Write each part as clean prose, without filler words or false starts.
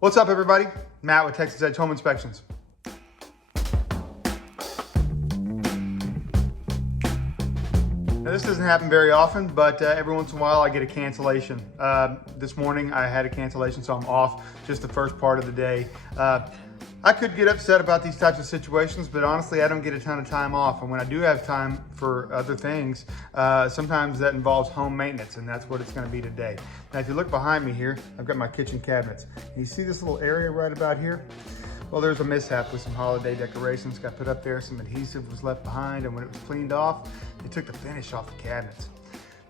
What's up, everybody? Matt with Texas Edge Home Inspections. Now, this doesn't happen very often, but every once in a while I get a cancellation. This morning I had a cancellation, so I'm off just the first part of the day. I could get upset about these types of situations, but honestly, I don't get a ton of time off. And when I do have time for other things, sometimes that involves home maintenance, and that's what it's gonna be today. Now, if you look behind me here, I've got my kitchen cabinets. And you see this little area right about here? Well, there's a mishap with some holiday decorations got put up there. Some adhesive was left behind, and when it was cleaned off, it took the finish off the cabinets.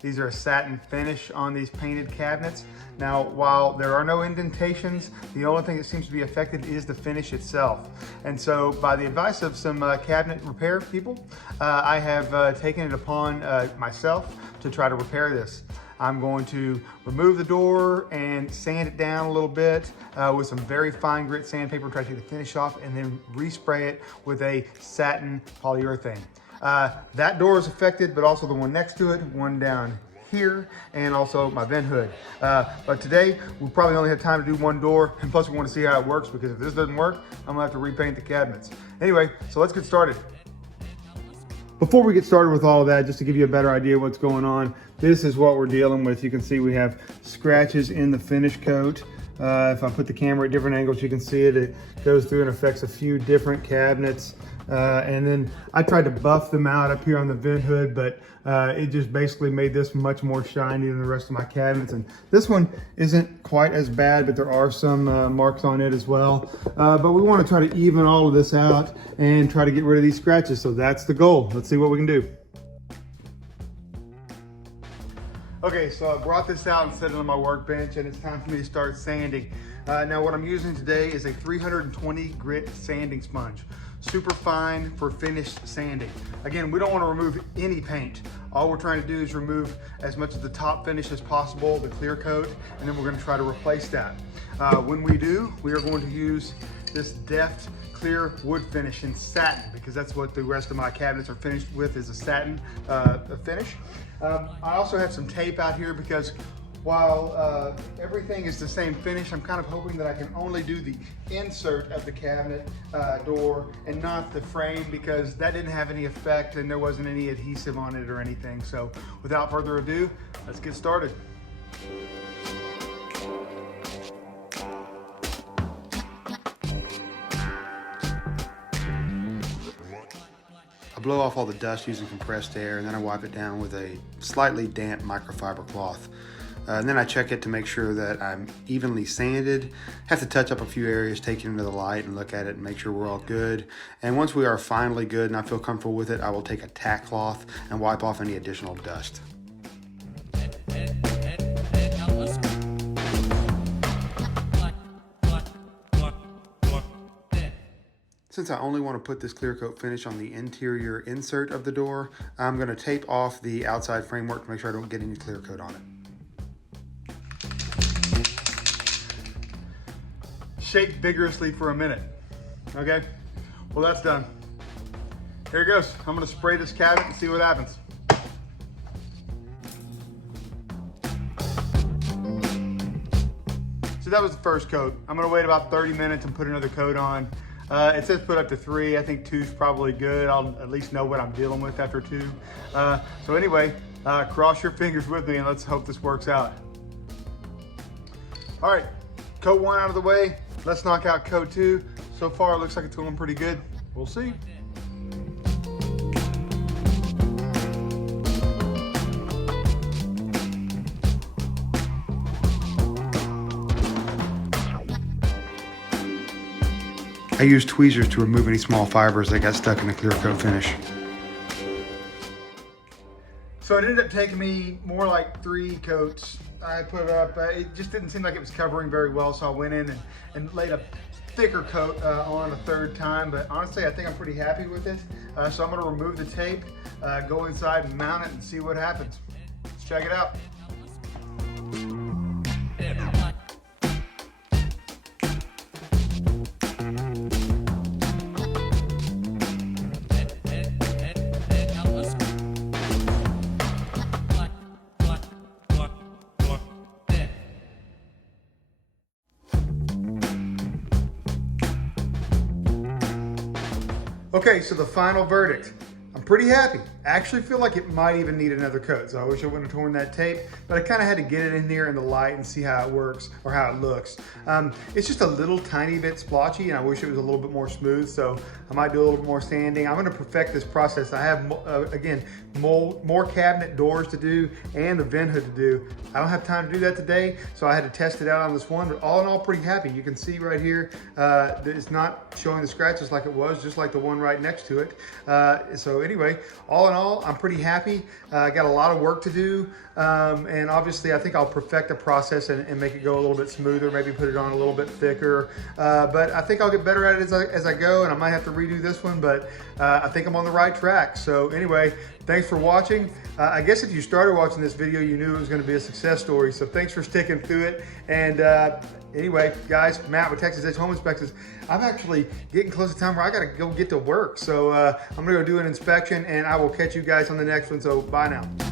These are a satin finish on these painted cabinets. Now, while there are no indentations, the only thing that seems to be affected is the finish itself. And so by the advice of some cabinet repair people, I have taken it upon myself to try to repair this. I'm going to remove the door and sand it down a little bit with some very fine grit sandpaper, try to take the finish off, and then respray it with a satin polyurethane. That door is affected, but also the one next to it, one down here, and also my vent hood. But today, we probably only have time to do one door, and plus we want to see how it works, because if this doesn't work, I'm gonna have to repaint the cabinets. Anyway, so let's get started. Before we get started with all of that, just to give you a better idea of what's going on, this is what we're dealing with. You can see we have scratches in the finish coat. If I put the camera at different angles, you can see it. It goes through and affects a few different cabinets. And then I tried to buff them out up here on the vent hood, but it just basically made this much more shiny than the rest of my cabinets. And this one isn't quite as bad, but there are some marks on it as well. But we want to try to even all of this out and try to get rid of these scratches. So that's the goal. Let's see what we can do. Okay, so I brought this out and set it on my workbench, and it's time for me to start sanding. Now what I'm using today is a 320 grit sanding sponge. Super fine for finished sanding. Again, we don't want to remove any paint. All we're trying to do is remove as much of the top finish as possible, the clear coat, and then we're going to try to replace that. When we do, we are going to use this deft clear wood finish in satin, because that's what the rest of my cabinets are finished with, is a satin finish. I also have some tape out here because while everything is the same finish, I'm kind of hoping that I can only do the insert of the cabinet door and not the frame, because that didn't have any effect and there wasn't any adhesive on it or anything. So without further ado, let's get started. I blow off all the dust using compressed air, and then I wipe it down with a slightly damp microfiber cloth. And then I check it to make sure that I'm evenly sanded. Have to touch up a few areas, take it into the light and look at it and make sure we're all good. And once we are finally good and I feel comfortable with it, I will take a tack cloth and wipe off any additional dust. Since I only want to put this clear coat finish on the interior insert of the door, I'm going to tape off the outside framework to make sure I don't get any clear coat on it. Shake vigorously for a minute. Okay, well that's done. Here it goes. I'm going to spray this cabinet and see what happens. So that was the first coat. I'm going to wait about 30 minutes and put another coat on. It says put up to 3. I think 2 is probably good. I'll at least know what I'm dealing with after 2. So anyway, cross your fingers with me and let's hope this works out. All right, coat 1 out of the way. Let's knock out coat 2. So far, it looks like it's going pretty good. We'll see. I used tweezers to remove any small fibers that got stuck in the clear coat finish. So it ended up taking me more like 3 coats. I put it up, it just didn't seem like it was covering very well, so I went in and laid a thicker coat on a 3rd time, but honestly I think I'm pretty happy with it. So I'm going to remove the tape, go inside and mount it and see what happens. Let's check it out. Okay, so the final verdict. I'm pretty happy. I actually feel like it might even need another coat, so I wish I wouldn't have torn that tape, but I kind of had to get it in there in the light and see how it works or how it looks. It's just a little tiny bit splotchy, and I wish it was a little bit more smooth, so I might do a little bit more sanding. I'm gonna perfect this process. I have, again, more cabinet doors to do and the vent hood to do. I don't have time to do that today, so I had to test it out on this one, but all in all, pretty happy. You can see right here, that it's not showing the scratches like it was, just like the one right next to it. So anyway, all in all, I'm pretty happy. I got a lot of work to do, and obviously I think I'll perfect the process and make it go a little bit smoother, maybe put it on a little bit thicker, but I think I'll get better at it as I go, and I might have to redo this one, but I think I'm on the right track. So anyway, thanks for watching. I guess if you started watching this video, you knew it was going to be a success story, so thanks for sticking through it. And anyway, guys, Matt with Texas Edge Home Inspections. I'm actually getting close to time where I got to go get to work, so I'm going to go do an inspection, and I will catch you guys on the next one, so bye now.